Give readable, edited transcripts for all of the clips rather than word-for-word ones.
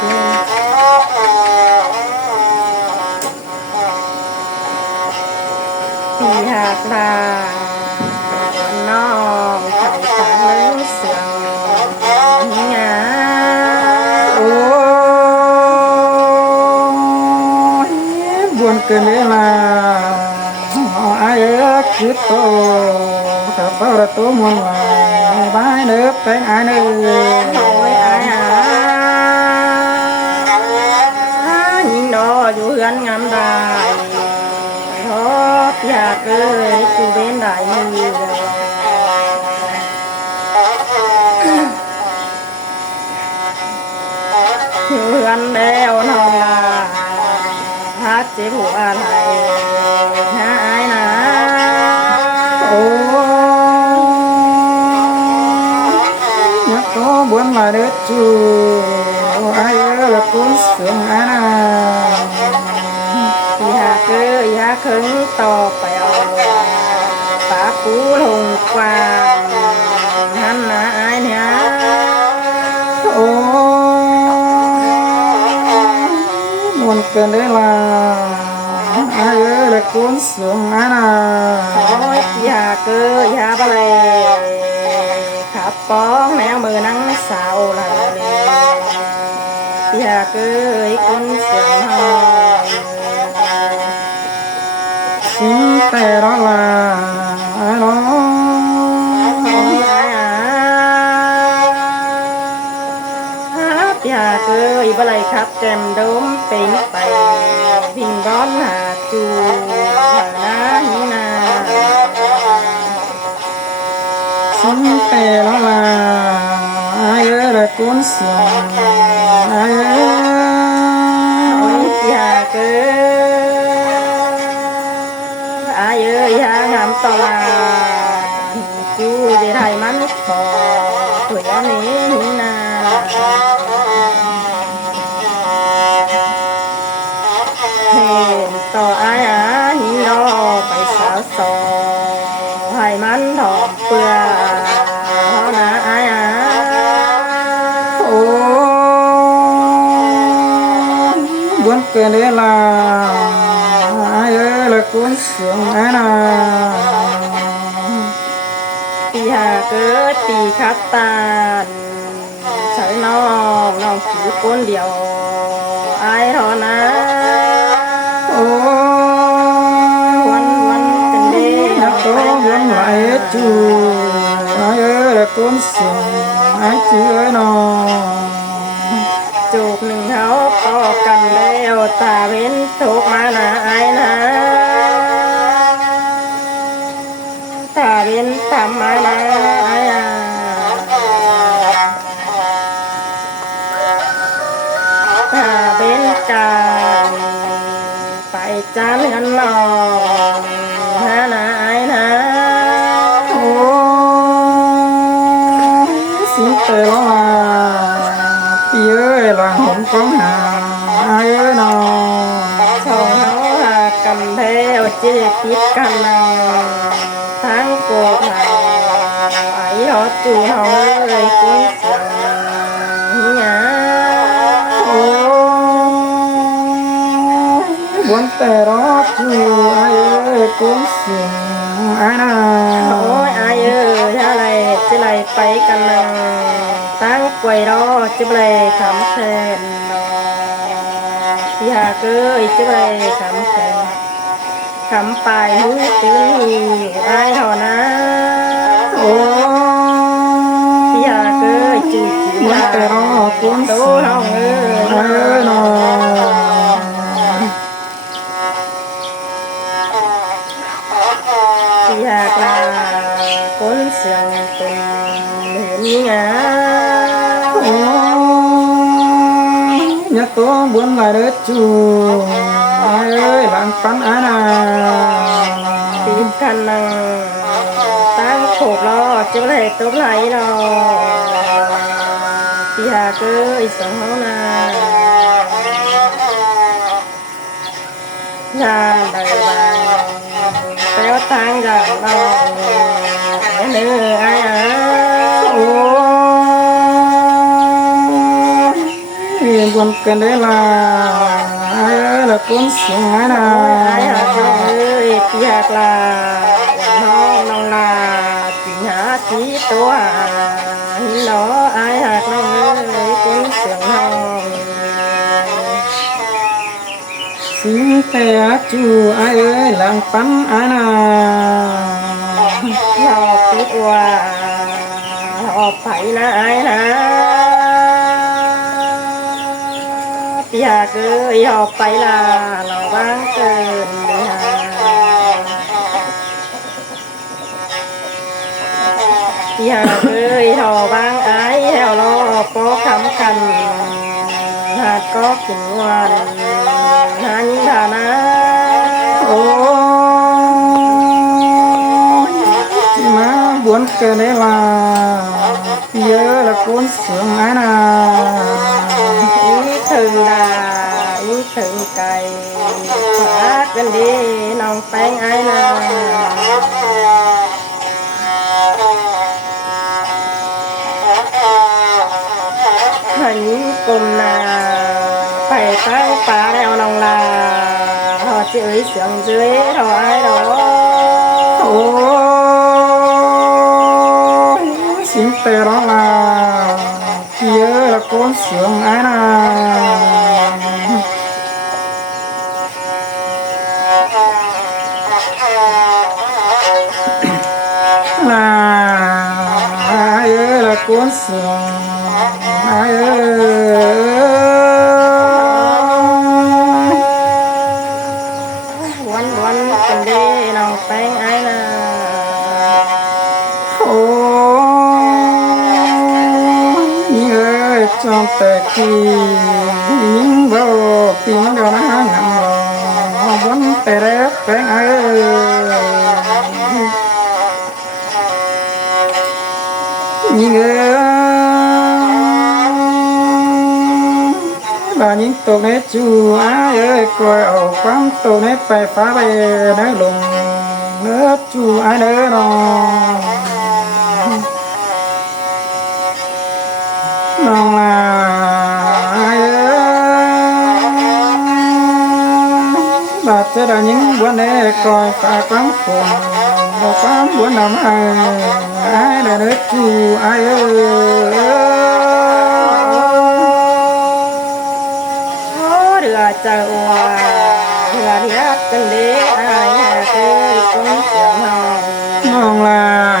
ที่หากลาน้องเขาสางเรื่องเสียงงาโอ้ยบุญเกินเวลาไอ้คิดโตถ้าเปิดตัวมันไว้บ้านเด้อเป็นไอ้เด้อโอ้ยยิงดออยู่เฮือนงามได้ทอดอยากเอ้ยจูเว้นได้มืออยู่เฮือนแล้วนอนลาฮักเจ็บหัวอะไรหายนะโอ้ยนักโตบุญมาเด้อจูไอ้ละคุณเสียงไอ้น่ะอยากเอ้ยอยากขึ้นต่อไปเอาปากกูลงกว้างหันหน้าไอ้เนี่ยโอ้มวนเกินได้ละไอ้ละคุณเสียงไอ้น่ะโอ้ยอยากเอ้ยอยากอะไรขับป้องแนวมือนั่งสาวเลยอยากเอ้ยคนเสียงหอสิงแต่รอลาโอ้อยากเอ้ยบ่ไรครับแกมดมเป็นไปวิ่งร้อนหาจูหาหินาสิงแต่รอลาไอ้ละคุณเสียงไอ้อยากเอ้ยอยากงามตลาจูจะได้มันขอตัวนี้นาเห็นต่ออาหินดอไปสาวสอให้มันถอมเปลือนะโอ้บุญเกินได้ละไอ้ละคุณเสียงไอ้น่ะปีหาเกิดปีคับตาใช้น้องผีคนเดียวไอ้เท่านั้นโอ้วันกันเดีนักโตบุญไหลจูไอ้ละคุณเสียงไอ้จื้อน้องจูบหนึ่งเขาพอกันแล้วตาเว้นทุกมานะไอ้นะตาเว้นทำมานะไอ้ตาเว้นกันไปจานกันลองฮะนะไอ้นะโอ้สิงแต่ละปีเอ้ยหลังผมก้องหาไอ้น้องสองเขาหากันแท้จิตติดกันทั้งโกรธไอ้หอจูเขาเลยกุ้งเสียงเนีโอ้บนแต่รอจูไอ้กุ้งเสียงไอ้น่ะโอ้ยไอ้อะไรจะไรไปกันตั้งกวยรอจะไรคำแทนที่หาเกยจะไรคำแทนคำปลายหูตื้อไอ้หอนะโอ้ที่หาเกยจีบนแต่รอกุ้งโตเสียน้องงไอ้น้องที่หากลาคนเสียงเป็นเห็นงาโอ้ยตัวบุญมาเด้อจูไอ้หลังปันไอ้น่ะตีกันตั้งโขบรอจะไรตัวไหลรอที่หาเกยสองเขานางานใดแต่ว่าตั้งกันเราเนื้อไอ้โอ้ย buồn cần đấy là ai ơi là cuốn xuống ai ai hạt nào lòng ơi thì hạt là quần non non là tình hạt chỉ tổ hin đó ai hạt lòng ơi cuốn sướng hồng xin té chú ai ơi làng bắn ai nào họ biết qua họ phải là ai hả thì hạt ơi họ phải là nó vang cơn thì hạt ơi họ vang ái theo lo có khám khăn hạt có kinh ngoan hạt những thà na ôi chị má buồn cười đấy là nhớ là cuốn xuống ai nào ý thường là ý thường cày phát bên đi nòng bánh ai nào hình cùng là phải tăng phá đeo lòng là họ chửi sướng dưới họ ai đó ôi xin tè đó là nhớ là cuốn xuống ai nào là ai ơi là cuốn sườn ai ơi quấn quấn cần đi nòng bánh ai nào ôi ơi trong tệ kỳ những vô tiếng đều nó ngậm lòng vẫn tệ đẹp bánh ai ơi người bà những tổ nét chú ai ơi coi ẩu quán tổ nét phải phá bè nói lùng nước chú ai nữa nó là ai ơi bà thế là những bữa nay coi phá quán phùng một quán bữa nào ai để nước chú ai ơi đưa chờ đưa đi hát cần đi ai nhà tôi cũng sướng hồng non là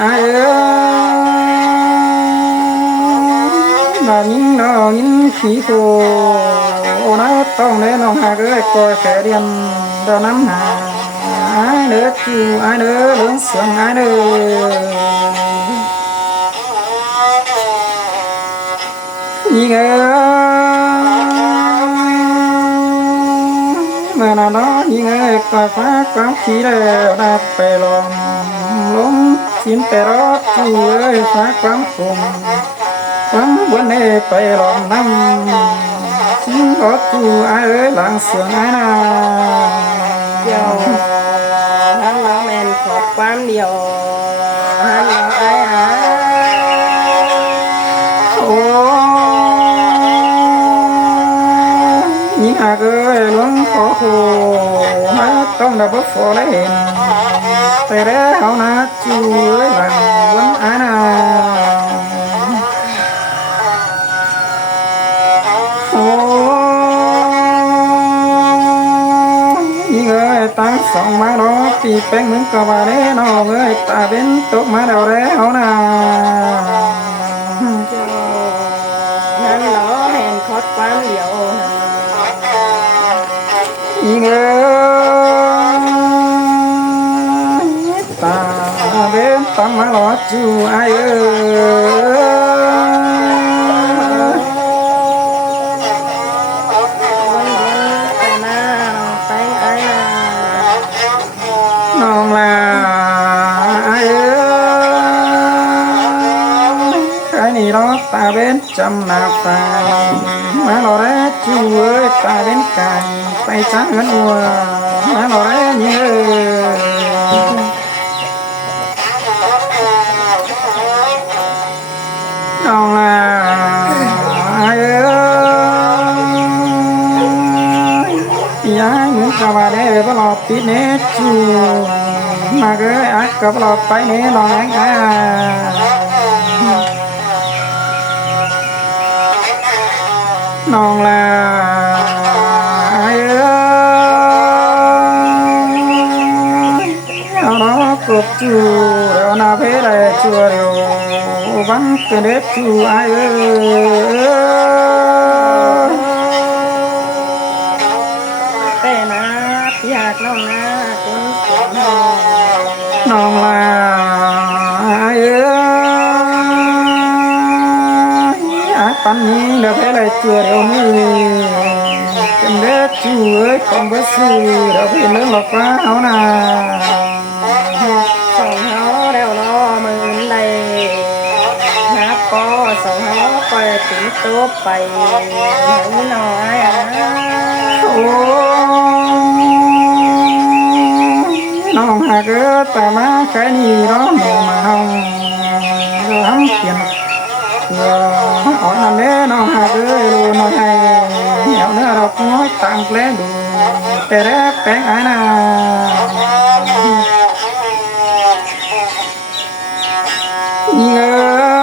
ai ơi mà những khí khô nó tông đấy nó hà cứ coi khẽ điên đó nắm hà ai nữa chú ai nữa lớn sướng ai nữa gì mà nào đó như nghe coi phá quán khí đều đạp bè lòm lốm xin tè đó chú ơi phá quán cùng quán bữa nay bè lòm năm xin có chú ai ơi làng sườn ai nào dầu hắn lo men phọt quán điều hắn lo ai hả những hà ơi luôn khó khổ má con đã bớt phổ lấy hình tại đấy hậu na chú ơi là vẫn ai nào những người ta sống má đó thì bén mướn cờ bà đấy nó người ta bên tốt má đầu đấy hậu nào hắn lo hèn khót quán điều những người ta bên tâm má đó chú ai ơi non là ai ơi cái này đó ta bên chăm nạp vàng má nó đấy chú ơi ta bên cài tay trắng ngân ua má nó đấy như non là ai ơi ก็ว่าได้บ่หลอกปีเนจูมาเกยอักก็บ่หลอกไปเนน้องแองน้องลาเอ้ยเอาน้องกบจูเอาหน้าเพลจูเดียวบังเกเด็ดจูไอ้เอ้ย แต่นะอยากน้องนะคนเสียงน้อง น้องลาเอ้ยอาปันนี้เดี๋ยวเพลยจัวเดี๋ยวมือเป็นเด็กจูเอ้ยของบ่ซื้อเดี๋ยวเพลเรื่องหลอกว่าเอาน่ะ ส่งเฮาแล้วรอมือใดนับก็ส่งเฮาไปถึงโต๊ะไปให้น้อยอ่ะ โอ้น้องหากเอ้ยแต่มาแค่นี้น้องมาห้องทำเปลี่ยนอ่อนนั่นแหละน้องหากเอ้ยรู้น้อยให้เหี่ยวเนื้อดอกน้อยต่างแปลดูแต่แรกแปลงอายนาเงย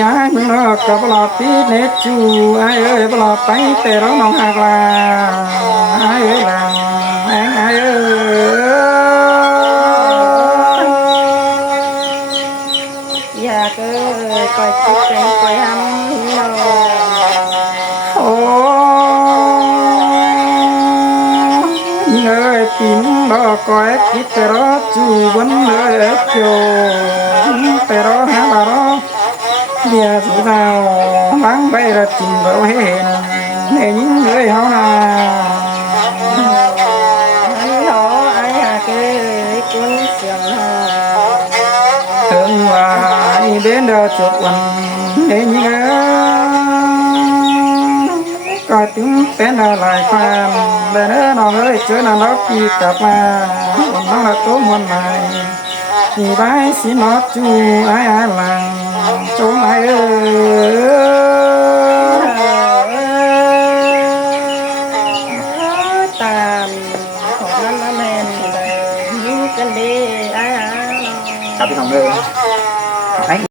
ยายมึงรอกับปลอดปีเนจูไอ้เอ้ยปลอดไปแต่เราน้องหากลาไอ้เอ้ยลาไอ้เอ้ย อยากก่อยคิดใจก่อยทำน้อง โอ้เงยปีนรอคอยคิดแต่รอจูบนเลยโจแต่รอหาบารอเดียสุดาวล้างใบระจิมเราเห็นเห็นเลยเฮานา อันท้อไอ้หากคนเสียงน้อง ถึงว่าเดินเดินจบวันเห็นเงยก็ถึงเป็นอะไรความแต่เนื้อน้องเอ้ยเจอหน้าน้องปีกลับมาวันน้องละตัวมันใหม่ที่ใบสีนอจูไอ้อาลังจงไอ้เอ้ย ตามของนั้นมาแม่นได้ยินกันดีไอ้ ครับพี่น้องเอ้ย